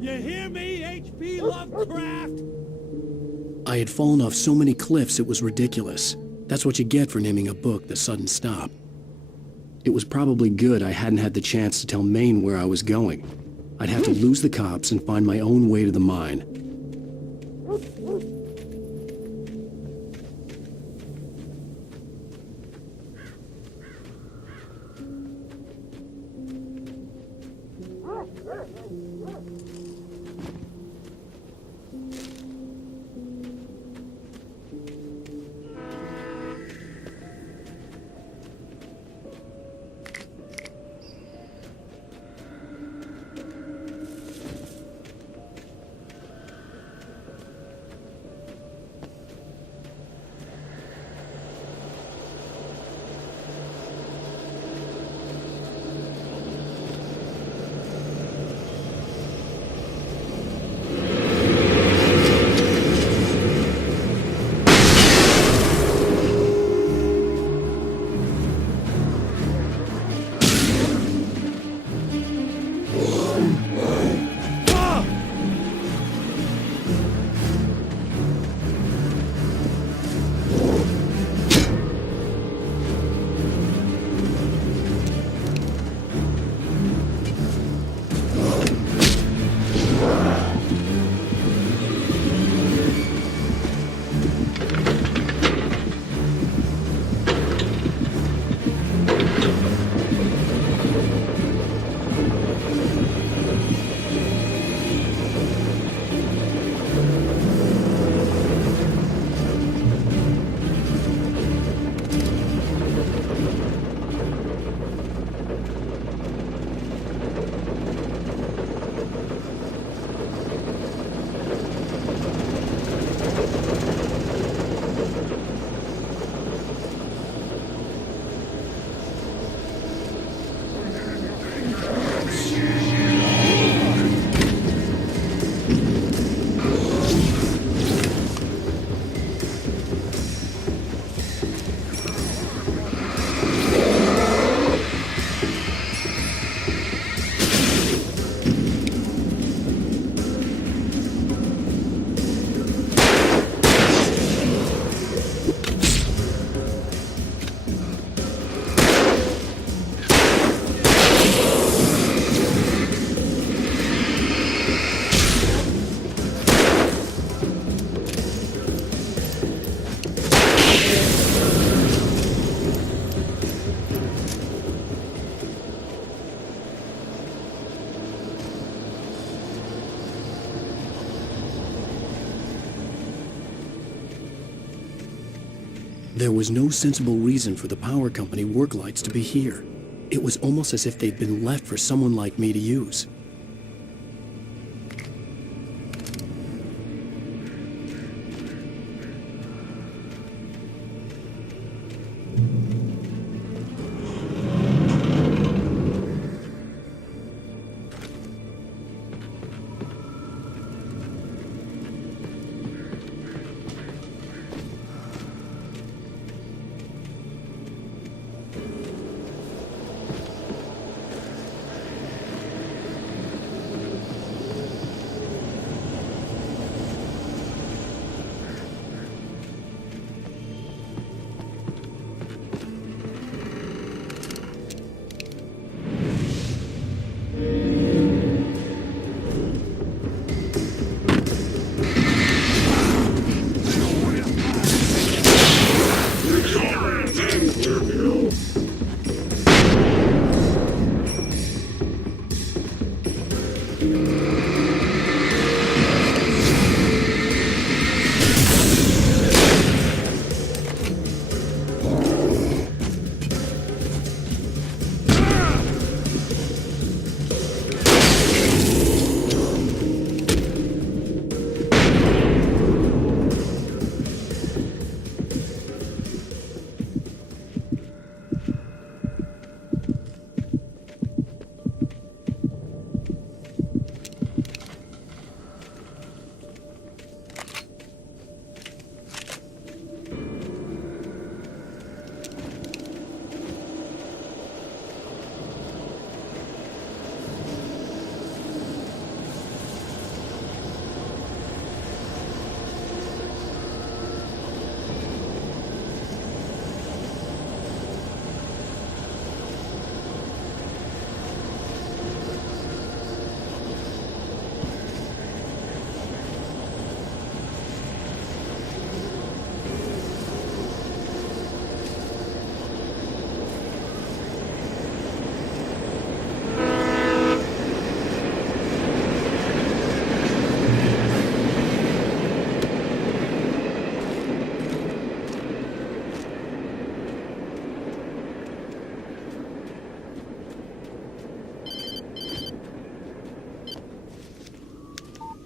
You hear me, H.P. Lovecraft? I had fallen off so many cliffs it was ridiculous. That's what you get for naming a book The Sudden Stop. It was probably good I hadn't had the chance to tell Maine where I was going. I'd have to lose the cops and find my own way to the mine. There was no sensible reason for the power company work lights to be here. It was almost as if they'd been left for someone like me to use.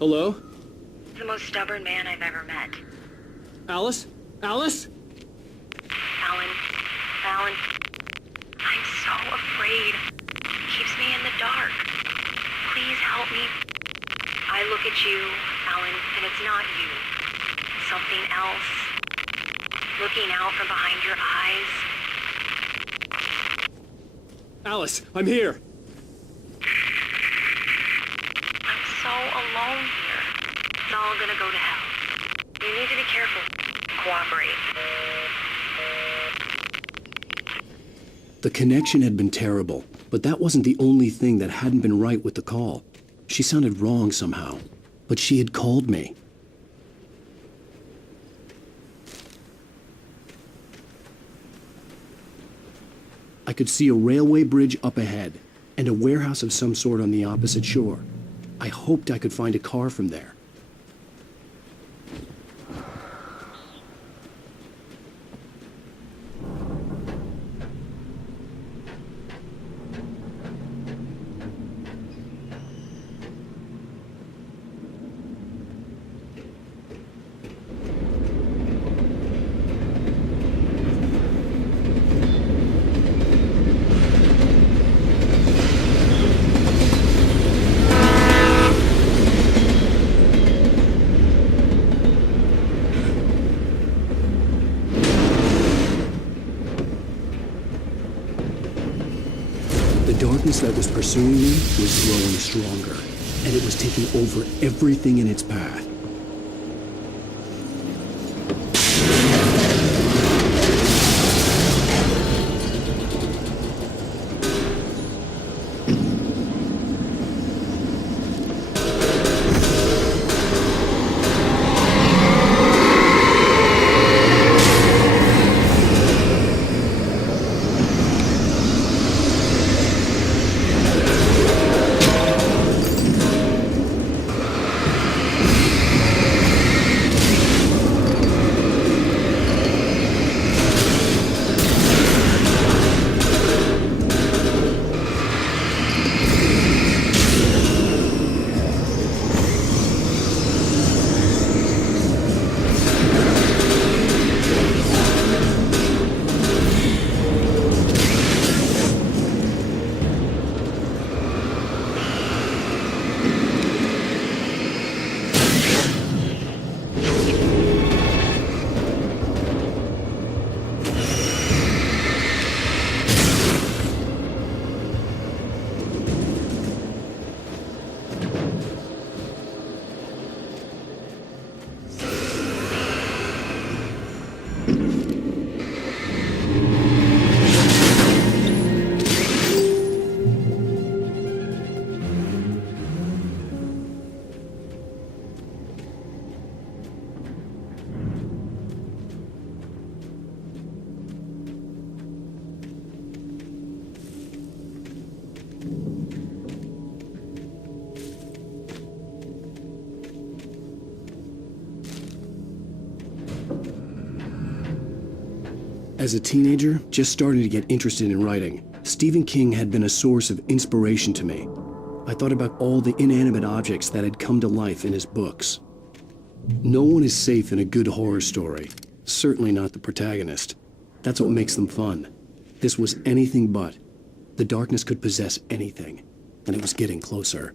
Hello? The most stubborn man I've ever met. Alice? Alice? Alan. Alan. I'm so afraid. Keeps me in the dark. Please help me. I look at you, Alan, and it's not you. Something else. Looking out from behind your eyes. Alice, I'm here. I'm so alone here. It's all gonna go to hell. You need to be careful. Cooperate. The connection had been terrible, but that wasn't the only thing that hadn't been right with the call. She sounded wrong somehow, but she had called me. I could see a railway bridge up ahead, and a warehouse of some sort on the opposite shore. I hoped I could find a car from there. The darkness that was pursuing me was growing stronger, and it was taking over everything in its path. As a teenager, just starting to get interested in writing, Stephen King had been a source of inspiration to me. I thought about all the inanimate objects that had come to life in his books. No one is safe in a good horror story, certainly not the protagonist. That's what makes them fun. This was anything but. The darkness could possess anything, and it was getting closer.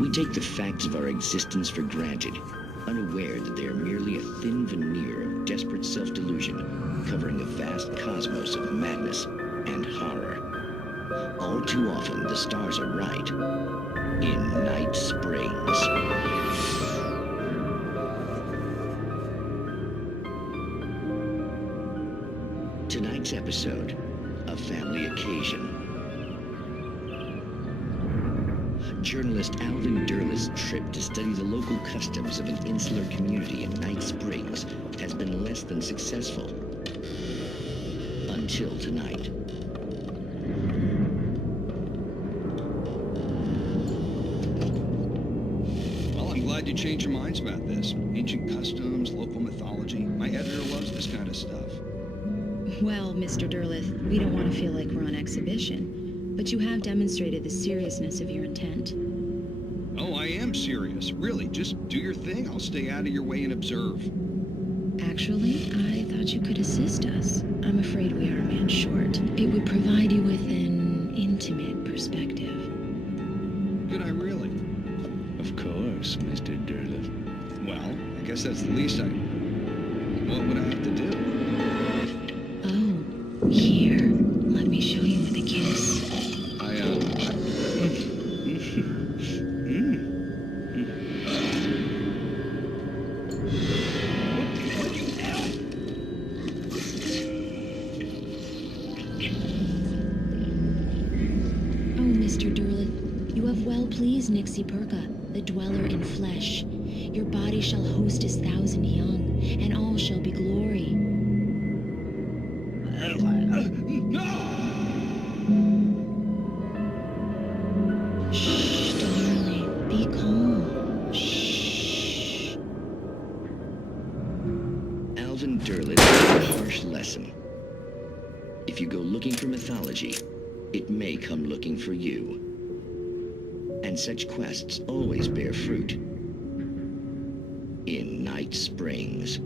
We take the facts of our existence for granted, unaware that they are merely a thin veneer of desperate self-delusion, covering a vast cosmos of madness and horror. All too often, the stars are right. In Night Springs. Tonight's episode, A Family Occasion. Journalist Alvin Derlis' trip to study the local customs of an insular community in Night Springs has been less than successful. Until tonight. Well, I'm glad you changed your minds about this. Ancient customs, local mythology. My editor loves this kind of stuff. Well, Mr. Derleth, we don't want to feel like we're on exhibition, but you have demonstrated the seriousness of your intent. Oh, I am serious. Really, just do your thing. I'll stay out of your way and observe. Actually, I thought you could assist us. I'm afraid we are a man short. It would provide you with an intimate perspective. Could I really? Of course, Mr. Derleth. Well, I guess that's the least I... What would I have to do? Oh, here. Let me show you with a kiss. Mr. Derleth, you have well pleased Nixie Perka, the dweller in flesh. Your body shall host 1,000 young, and all shall be glory. Shh, darling, be calm. Shh. Alvin Derleth has a harsh lesson. If you go looking for mythology, it may come looking for you. And such quests always bear fruit. In Night Springs.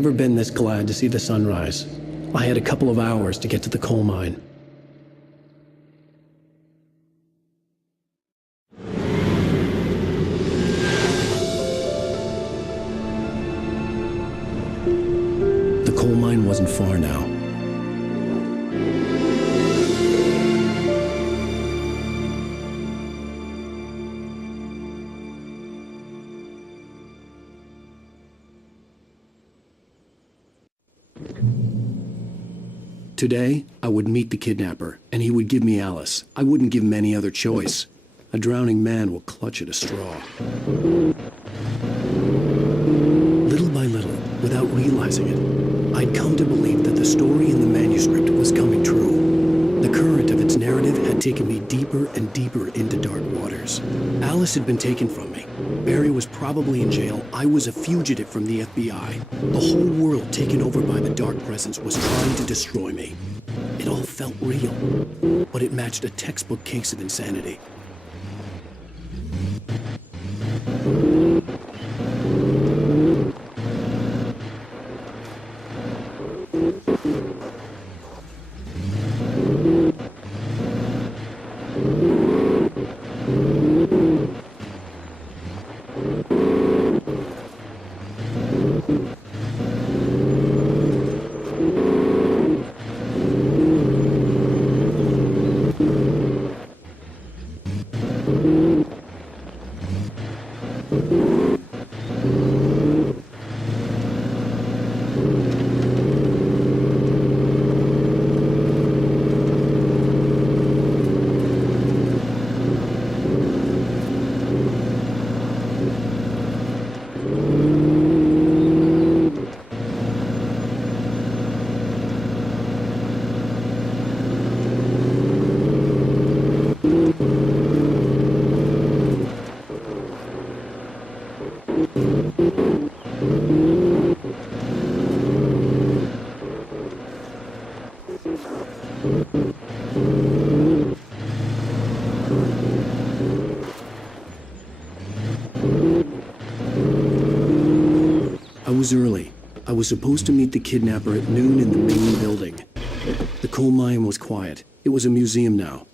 never been this glad to see the sunrise. I had a couple of hours to get to the coal mine. The coal mine wasn't far now. Today, I would meet the kidnapper, and he would give me Alice. I wouldn't give him any other choice. A drowning man will clutch at a straw. Little by little, without realizing it, I'd come to believe that the story in the manuscript was coming true. The current of its narrative had taken me deeper and deeper into dark waters. Alice had been taken from me. Barry was probably in jail. I was a fugitive from the FBI. The whole world taken over by the Dark Presence was trying to destroy me. It all felt real, but it matched a textbook case of insanity. I was early. I was supposed to meet the kidnapper at noon in the main building. The coal mine was quiet. It was a museum now.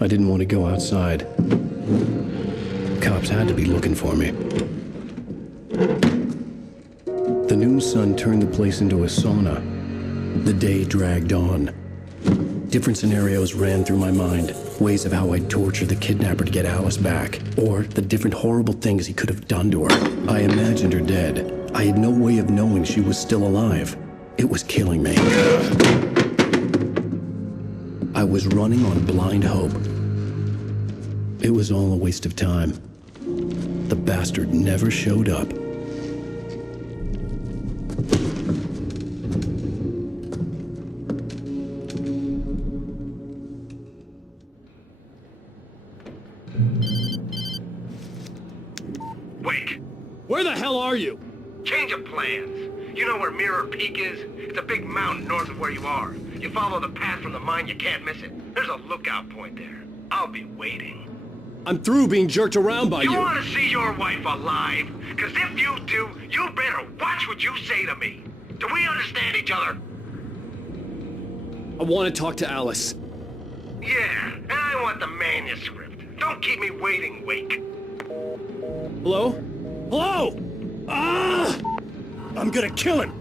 I didn't want to go outside. Cops had to be looking for me. The noon sun turned the place into a sauna. The day dragged on. Different scenarios ran through my mind. Ways of how I'd torture the kidnapper to get Alice back. Or the different horrible things he could have done to her. I imagined her dead. I had no way of knowing she was still alive. It was killing me. I was running on blind hope. It was all a waste of time. The bastard never showed up. Wake! Where the hell are you? Change of plans. You know where Mirror Peak is? It's a big mountain north of where you are. You follow the path from the mine, you can't miss it. There's a lookout point there. I'll be waiting. I'm through being jerked around by You you. want to see your wife alive? Because if you do, you better watch what you say to me. Do we understand each other? I want to talk to Alice. Yeah, and I want the manuscript. Don't keep me waiting, Wake. Hello? Hello? Ah! I'm gonna kill him.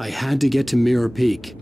I had to get to Mirror Peak.